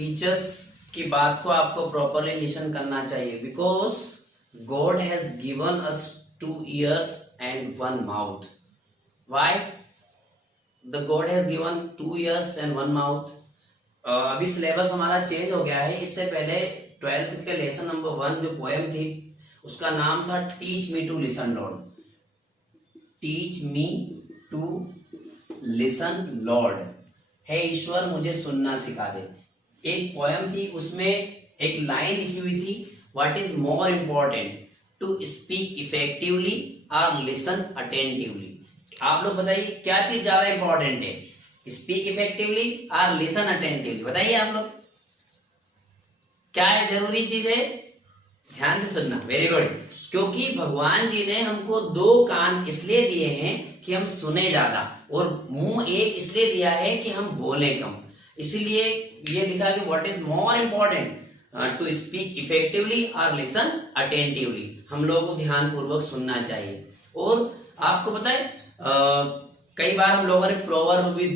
Teachers की बात को आपको प्रॉपरली लिसन करना चाहिए, because God has given us 2 ears and 1 mouth. Why the God has given 2 ears and 1 mouth? अभी सिलेबस हमारा चेंज हो गया है। इससे पहले 12th के लेसन नंबर 1 जो पोएम थी उसका नाम था teach me to listen Lord. Teach me to listen Lord, हे ईश्वर मुझे सुनना सिखा दे। एक पोएम थी, उसमें एक लाइन लिखी हुई थी, what is more important to speak effectively और लिसन अटेंटिवली। आप लोग बताइए क्या चीज ज्यादा इंपॉर्टेंट है, स्पीक इफेक्टिवली और लिसन अटेंटिवली? बताइए आप लोग, क्या है जरूरी चीज है? ध्यान से सुनना, वेरी गुड। क्योंकि भगवान जी ने हमको 2 कान इसलिए दिए हैं कि हम सुने ज्यादा, और मुंह एक इसलिए दिया है कि हम बोले कम। इसीलिए ये लिखा कि what is more important to speak effectively और लिसन अटेंटिवली। हम लोगों को ध्यान पूर्वक सुनना चाहिए। और आपको पता है कई बार हम लोगों ने प्रोवर्ब भी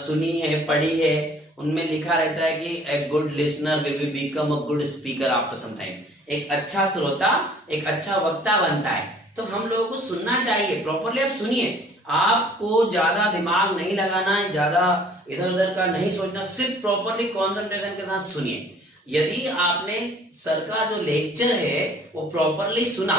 सुनी है, पढ़ी है, उनमें लिखा रहता है कि a good listener will be become a good speaker after some time. एक अच्छा श्रोता एक अच्छा वक्ता बनता है। तो हम लोगों को सुनना चाहिए, प्रॉपरली आप सुनिए। आपको ज्यादा दिमाग नहीं लगाना है, ज्यादा इधर उधर का नहीं सोचना, सिर्फ प्रॉपरली कंसंट्रेशन के साथ सुनिए। यदि आपने सर का जो लेक्चर है वो प्रॉपरली सुना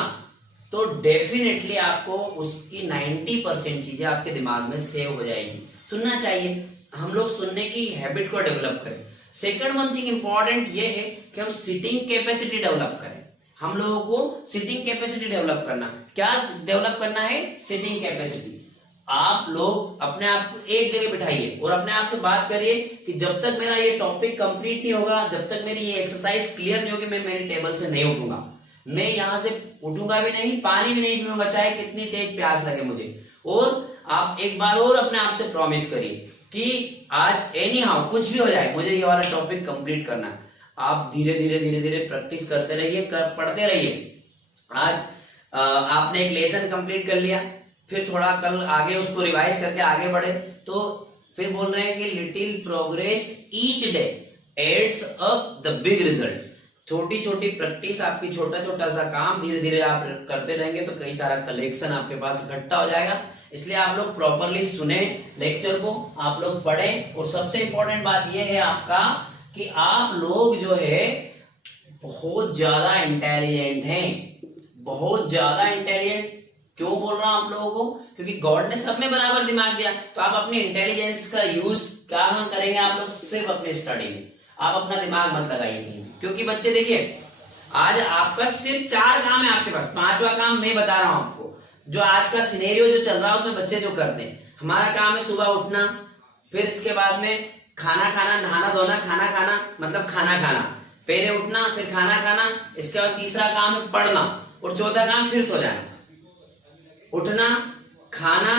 तो डेफिनेटली आपको उसकी 90% चीजें आपके दिमाग में सेव हो जाएगी। सुनना चाहिए, हम लोग सुनने की हैबिट को डेवलप करें। सेकंड वन थिंग इंपॉर्टेंट ये है कि हम सिटिंग कैपेसिटी डेवलप करें। हम लोगों को सिटिंग कैपेसिटी डेवलप करना, क्या डेवलप करना है? Sitting capacity. आप लोग अपने आप को एक जगह बिठाइए और अपने आप से बात करिए कि जब तक मेरा ये टॉपिक कंप्लीट नहीं होगा, जब तक मेरी ये एक्सरसाइज क्लियर नहीं होगी, मैं मेरी टेबल से नहीं उठूंगा। मैं यहाँ से उठूंगा भी नहीं, पानी भी नहीं पीऊंगा, चाहे कितनी तेज प्यास लगे मुझे। और आप एक बार और अपने आप से प्रॉमिस करिए कि आज एनी हाउ कुछ भी हो जाए, मुझे ये वाला टॉपिक कंप्लीट करना है। आप धीरे धीरे प्रैक्टिस करते रहिए, पढ़ते रहिए। आज आपने एक लेसन कंप्लीट कर लिया, फिर थोड़ा कल आगे उसको रिवाइज करके आगे बढ़े, तो फिर बोल रहे हैं कि little progress each day adds up the big result. छोटी छोटी प्रैक्टिस, आपकी छोटा छोटा सा काम धीरे धीरे आप करते रहेंगे तो कई सारा कलेक्शन आपके पास इकट्ठा हो जाएगा। इसलिए आप लोग प्रॉपरली सुने लेक्चर को, आप लोग पढ़ें। और सबसे इंपॉर्टेंट बात यह है आपका कि आप लोग जो है बहुत ज्यादा इंटेलिजेंट हैं, बहुत ज्यादा इंटेलिजेंट। क्यों बोल रहा हूं आप लोगों को? क्योंकि गॉड ने सब में बराबर दिमाग दिया। तो आप अपने इंटेलिजेंस का यूज कहाँ करेंगे? आप लोग सिर्फ अपने स्टडी में। आप अपना दिमाग मत लगाइए कहीं, क्योंकि बच्चे देखिए आज आपका सिर्फ 4 काम है आपके पास, 5वां काम मैं बता रहा हूं आपको। जो आज का सिनेरियो जो चल रहा है उसमें बच्चे जो करते हैं, हमारा काम है सुबह उठना, फिर इसके बाद में खाना खाना, नहाना धोना, खाना खाना मतलब खाना खाना, पहले उठना फिर खाना खाना, इसके बाद तीसरा काम है पढ़ना, और चौथा काम फिर सो जाना। उठना, खाना,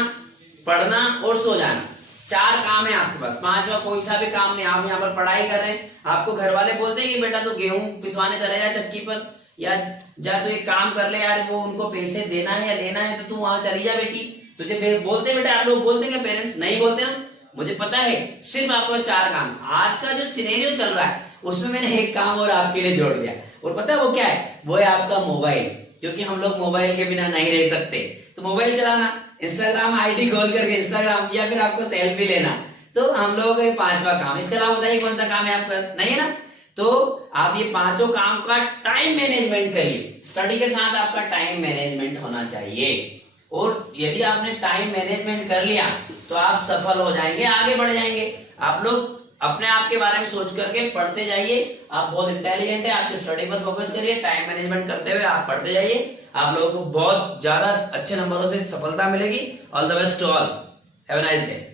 पढ़ना और सो जाना, 4 काम है आपके पास। 5वां कोई सा भी काम नहीं। आप यहाँ पर पढ़ाई कर रहे हैं, आपको घर वाले बोलते हैं कि बेटा तू गेहूं पिसवाने चले जा चक्की पर, या जा तू एक काम कर ले यार, वो उनको पैसे देना है या लेना है तो तू वहां चली जा बेटी। तुझे फिर बोलते बेटा, आप लोग बोलते हैं पेरेंट्स? नहीं बोलते ना, मुझे पता है। सिर्फ आपको 4 काम। आज का जो सिनेरियो चल रहा है उसमें मैंने एक काम और आपके लिए जोड़ दिया, और पता है वो क्या है? वो है आपका मोबाइल। क्योंकि हम लोग मोबाइल के बिना नहीं रह सकते, तो मोबाइल चलाना, इंस्टाग्राम आईडी खोल करके इंस्टाग्राम, या फिर आपको सेल्फी लेना, तो हम लोगों का 5वां काम। इसके अलावा बताइए कौन सा काम है आपका? नहीं है ना। तो आप ये 5 काम का टाइम मैनेजमेंट करिए। स्टडी के साथ आपका टाइम मैनेजमेंट होना चाहिए, और यदि आपने टाइम मैनेजमेंट कर लिया तो आप सफल हो जाएंगे, आगे बढ़ जाएंगे। आप लोग अपने आप के बारे में सोच करके पढ़ते जाइए। आप बहुत इंटेलिजेंट है, आपकी स्टडी पर फोकस करिए, टाइम मैनेजमेंट करते हुए आप पढ़ते जाइए। आप लोगों को बहुत ज्यादा अच्छे नंबरों से सफलता मिलेगी। All the best to all, have a nice day.